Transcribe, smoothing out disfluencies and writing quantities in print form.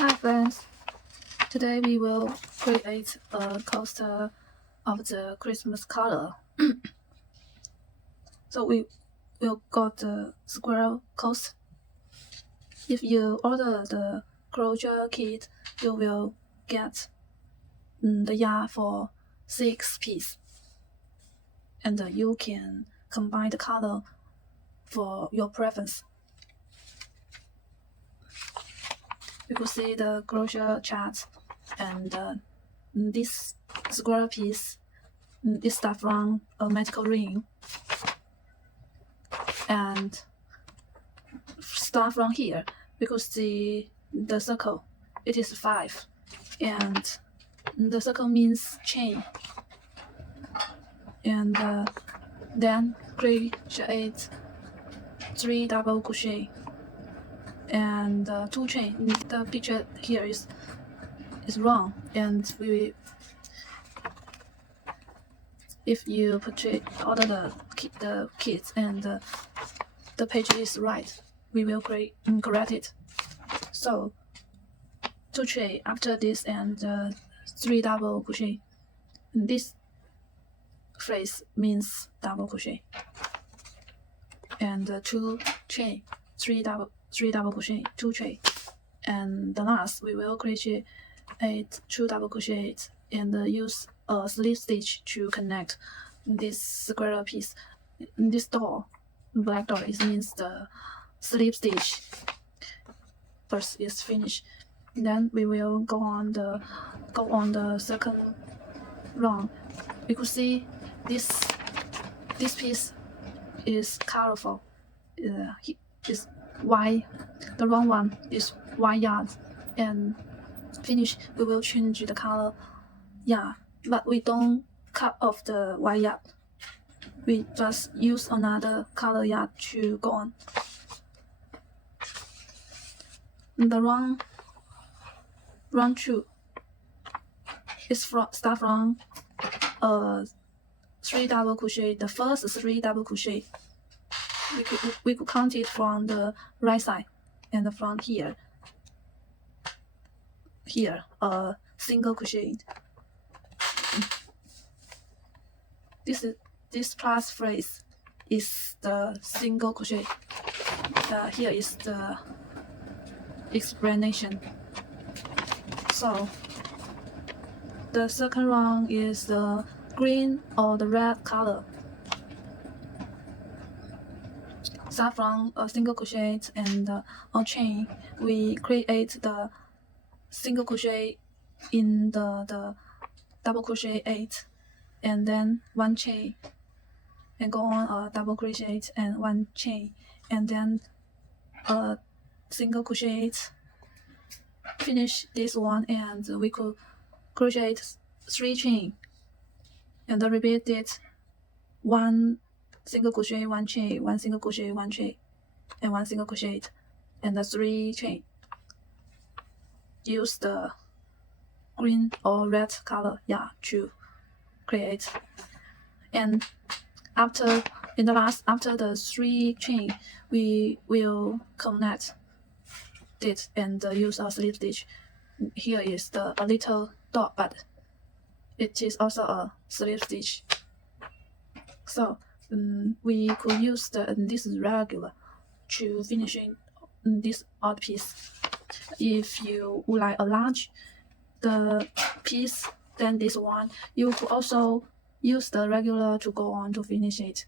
Hi friends, today we will create a coaster of the Christmas color. So we will got the squirrel coaster. If you order the crochet kit, you will get the yarn for 6 pieces, and you can combine the color for your preference. You could see the crochet chart, and this square piece is start from a magical ring, and start from here. We could see the circle. It is 5, and the circle means chain. And then create 3 double crochet and 2 chain. The picture here is wrong, and if you order the kit and the page is right, we will correct it. So 2 chain after this and 3 double crochet. This phrase means double crochet, and 2 chain, 3 double crochet, 2 chain, and the last we will create 2 double crochets and use a slip stitch to connect this square piece. This door, black door, it means the slip stitch first is finished. Then we will go on the second round. We could see this piece is colorful. Is white. The wrong one is white yarn, and finish we will change the color. Yeah, but we don't cut off the white yarn. We just use another color yarn to go on. The round 2 is start from 3 double crochet. The first 3 double crochet, we could count it from the right side, and from here a single crochet. This plus phrase is the single crochet. Here is the explanation. So the second round is the green or the red color. Start from a single crochet and a chain. We create the single crochet in the double crochet 8, and then 1 chain, and go on a double crochet and 1 chain, and then a single crochet. Finish this one, and we could crochet 3 chain, and repeat it 1 single crochet, 1 chain, 1 single crochet, 1 chain, and 1 single crochet, and 3 chain. Use the green or red color yarn to create. And after the 3 chain, we will connect it and use a slip stitch. Here is a little dot, but it is also a slip stitch. So we could use this regular to finishing this odd piece. If you would like a large the piece than this one, you could also use the regular to go on to finish it.